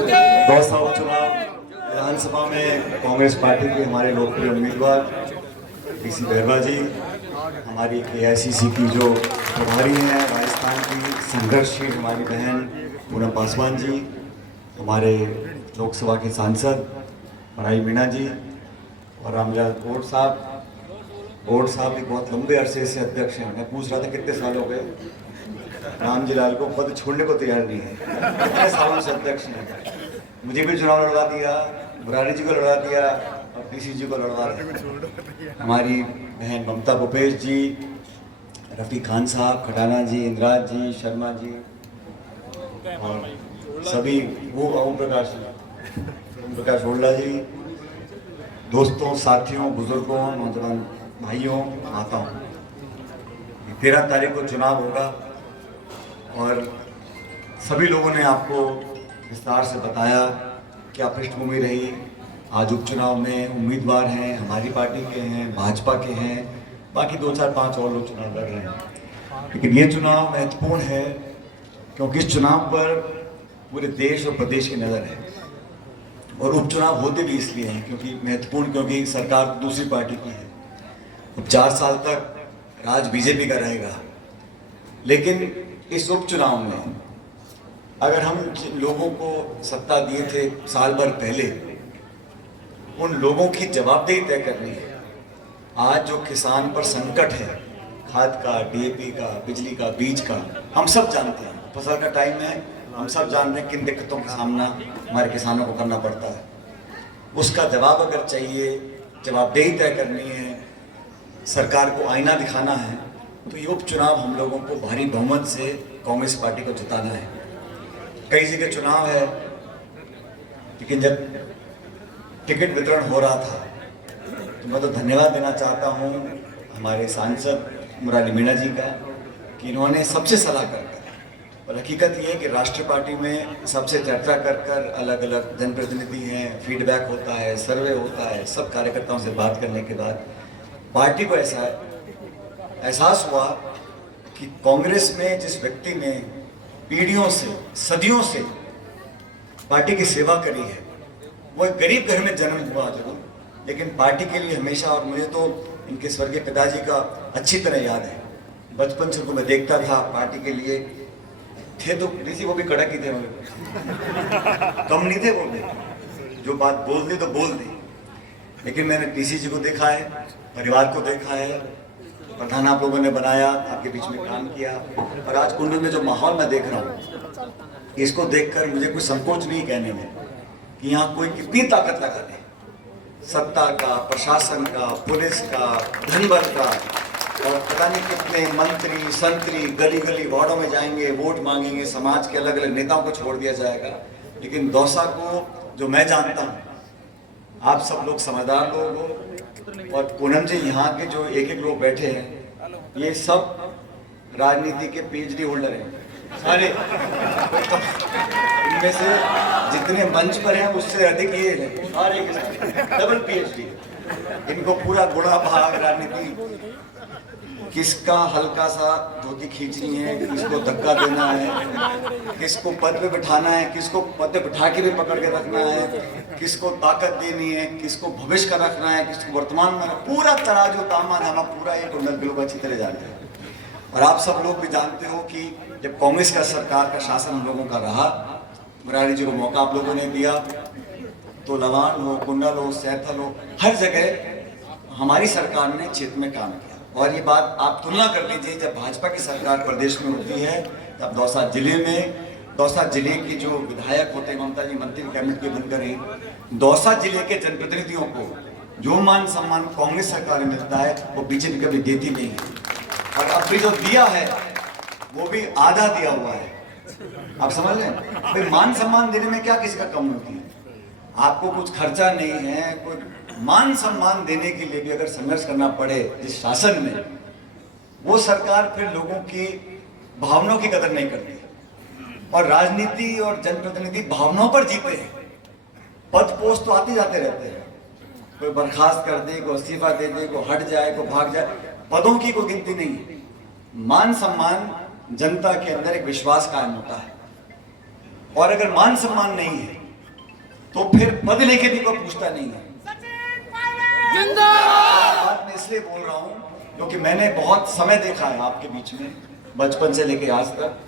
दौसा उपचुनाव विधानसभा में कांग्रेस पार्टी के हमारे लोकप्रिय उम्मीदवार पीसी बहरवा जी, हमारी एआईसीसी की जो प्रभारी हैं राजस्थान की संघर्षशील हमारी बहन पूनम पासवान जी, हमारे लोकसभा के सांसद मराई मीणा जी और रामलाल ओट साहब भी बहुत लंबे अरसे से अध्यक्ष हैं। मैं पूछ रहा था कितने साल हो गए, रामजी लाल को पद छोड़ने को तैयार नहीं है, कितने सालों से अध्यक्ष हैं। मुझे भी चुनाव लड़वा दिया, मुरारी जी को लड़वा दिया और पीसी जी को लड़वा दिया। हमारी बहन ममता भूपेश जी, रफ़ी खान साहब, खटाना जी, इंद्राज जी, शर्मा जी और सभी वो ओम प्रकाश ओल्ला जी, दोस्तों, साथियों, बुजुर्गों, नौजवान भाइयों, माताओं, 13 तारीख को चुनाव होगा और सभी लोगों ने आपको विस्तार से बताया क्या पृष्ठभूमि रही। आज उपचुनाव में उम्मीदवार हैं, हमारी पार्टी के हैं, भाजपा के हैं, बाकी 2, 4, 5 और लोग चुनाव लड़ रहे हैं। लेकिन ये चुनाव महत्वपूर्ण है क्योंकि इस चुनाव पर पूरे देश और प्रदेश की नज़र है और उपचुनाव होते भी इसलिए हैं क्योंकि महत्वपूर्ण, क्योंकि सरकार दूसरी पार्टी की है। अब 4 साल तक राज बीजेपी का रहेगा, लेकिन इस उपचुनाव में अगर हम जिन लोगों को सत्ता दिए थे साल भर पहले, उन लोगों की जवाबदेही तय करनी है। आज जो किसान पर संकट है, खाद का, डीएपी का, बिजली का, बीज का, हम सब जानते हैं, फसल का टाइम है, हम सब जान रहे हैं किन दिक्कतों का सामना हमारे किसानों को करना पड़ता है। उसका जवाब अगर चाहिए, जवाबदेही तय करनी है, सरकार को आईना दिखाना है, तो ये उपचुनाव हम लोगों को भारी बहुमत से कांग्रेस पार्टी को जिताना है। कई जगह चुनाव है, लेकिन जब टिकट वितरण हो रहा था तो मैं तो धन्यवाद देना चाहता हूँ हमारे सांसद मुरारी मीणा जी का कि इन्होंने सबसे सलाह कर और हकीकत ये है कि राष्ट्रीय पार्टी में सबसे चर्चा कर अलग अलग जनप्रतिनिधि हैं, फीडबैक होता है, सर्वे होता है, सब कार्यकर्ताओं से बात करने के बाद पार्टी को ऐसा एहसास हुआ कि कांग्रेस में जिस व्यक्ति ने पीढ़ियों से, सदियों से पार्टी की सेवा करी है, वो एक गरीब घर में जन्म हुआ जरूर, लेकिन पार्टी के लिए हमेशा, और मुझे तो इनके स्वर्गीय पिताजी का अच्छी तरह याद है, बचपन से उनको मैं देखता था पार्टी के लिए थे, तो किसी वो भी कड़क ही थे, कम नहीं थे वो भी, जो बात बोल दी तो बोल दी। लेकिन मैंने पीसी जी को देखा है, परिवार को देखा है, प्रधान आप लोगों ने बनाया, आपके बीच में काम किया, और आज कुंडल में जो माहौल मैं देख रहा हूँ, इसको देखकर मुझे कोई संकोच नहीं कहने में कि यहाँ कोई कितनी ताकत लगा दे, सत्ता का, प्रशासन का, पुलिस का, धन बल का, और पता नहीं कितने मंत्री, संतरी गली गली वार्डों में जाएंगे, वोट मांगेंगे, समाज के अलग अलग नेताओं को छोड़ दिया जाएगा। लेकिन दौसा को जो मैं जानता हूँ, आप सब लोग समझदार लोग हो, और पूनम जी यहाँ के जो एक लोग बैठे हैं, ये सब राजनीति के पीएचडी होल्डर हैं सारे, इनमें से जितने मंच पर हैं उससे अधिक ये हैं, सारे डबल पीएचडी। इनको पूरा गुणा भाग राजनीति, किसका हल्का सा धोती खींचनी है, किसको धक्का देना है, किसको पद पे बिठाना है, किसको पद पे बिठा के भी पकड़ के रखना है, किसको ताकत देनी है, किसको भविष्य का रखना है, किसको वर्तमान में, पूरा तराजू तामा झामा पूरा एक कुंडल बिल्कुल अच्छी तरह जानते हैं। और आप सब लोग भी जानते हो कि जब कांग्रेस का सरकार का शासन हम लोगों का रहा, मुरारी जी को मौका आप लोगों ने दिया, तो लवान हो, कुंडल हो, सैथल हो, हर जगह हमारी सरकार ने क्षेत्र में काम किया। और ये बात आप तुलना कर लीजिए, जब भाजपा की सरकार प्रदेश में होती है तब दौसा जिले में, दौसा जिले की जो विधायक होते हैं, ममता जी मंत्री कैबिनेट के बनकर ही, दौसा जिले के जनप्रतिनिधियों को जो मान सम्मान कांग्रेस सरकार में मिलता है वो बीजेपी कभी देती नहीं है। और अब भी जो दिया है वो भी आधा दिया हुआ है। आप समझ रहे हैं, भाई मान सम्मान देने में क्या किसी का कम होती है, आपको कुछ खर्चा नहीं है, कोई मान सम्मान देने के लिए भी अगर संघर्ष करना पड़े जिस शासन में, वो सरकार फिर लोगों की भावनाओं की कदर नहीं करती। और राजनीति और जनप्रतिनिधि भावनाओं पर जीते हैं। पद पोस्ट तो आते जाते रहते हैं, कोई बर्खास्त कर दे, कोई इस्तीफा दे दे, कोई हट जाए, कोई भाग जाए, पदों की कोई गिनती नहीं है। मान सम्मान जनता के अंदर एक विश्वास कायम होता है, और अगर मान सम्मान नहीं है तो फिर पद लेके भी कोई पूछता नहीं है। बात मैं इसलिए बोल रहा हूं क्योंकि मैंने बहुत समय देखा है आपके बीच में, बचपन से लेके आज तक,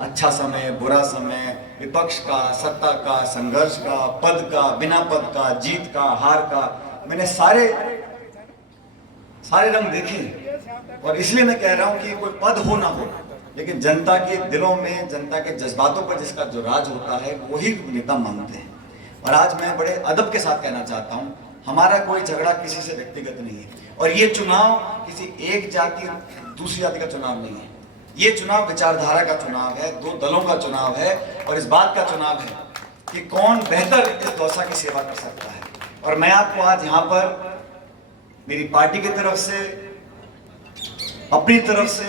अच्छा समय, बुरा समय, विपक्ष का, सत्ता का, संघर्ष का, पद का, बिना पद का, जीत का, हार का, मैंने सारे रंग देखे। और इसलिए मैं कह रहा हूं कि कोई पद हो ना हो, लेकिन जनता के दिलों में, जनता के जज्बातों पर जिसका जो राज होता है वही नेता मानते हैं। और आज मैं बड़े अदब के साथ कहना चाहता हूं, हमारा कोई झगड़ा किसी से व्यक्तिगत नहीं है, और ये चुनाव किसी एक जाति दूसरी जाति का चुनाव नहीं है। ये चुनाव विचारधारा का चुनाव है, दो दलों का चुनाव है, और इस बात का चुनाव है कि कौन बेहतर इस दौसा की सेवा कर सकता है। और मैं आपको आज यहाँ पर मेरी पार्टी की तरफ से, अपनी तरफ से,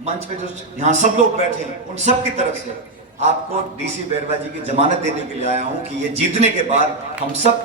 मंच पे जो यहाँ सब लोग बैठे हैं उन सब की तरफ से आपको डीसी बैरवा जी की जमानत देने के लिए आया हूँ कि ये जीतने के बाद हम सब